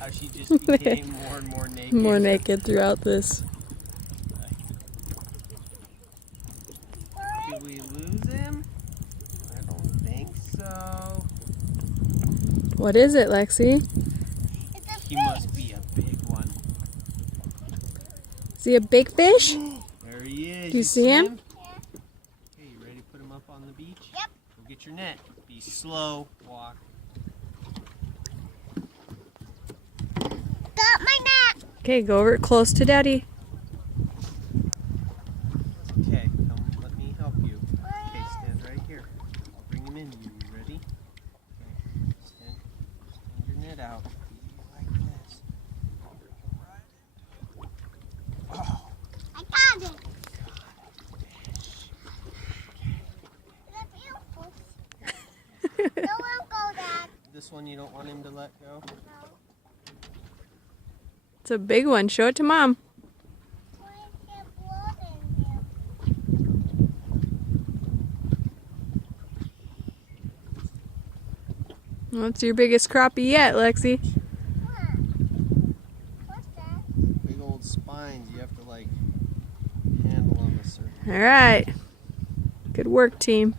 How she just became more and more naked. More naked throughout this. Did we lose him? I don't think so. What is it, Lexi? He must be a big one. Is he a big fish? There he is. Do you see him? Yeah. Okay, you ready to put him up on the beach? Yep. Go get your net. Be slow. Walk. Got my net. Okay, go over close to Daddy. Okay, come let me help you. Okay, stand right here. I'll bring him in. You ready? Okay, stand your net out. Like this. Oh. I got it. Is that beautiful? No one go, Dad. This one you don't want him to let go? No. It's a big one. Show it to Mom. Why is there blood in here? Well, it's your biggest crappie yet, Lexi. What? What's that? Big old spines. You have to like handle them a certain. All right. Good work, team.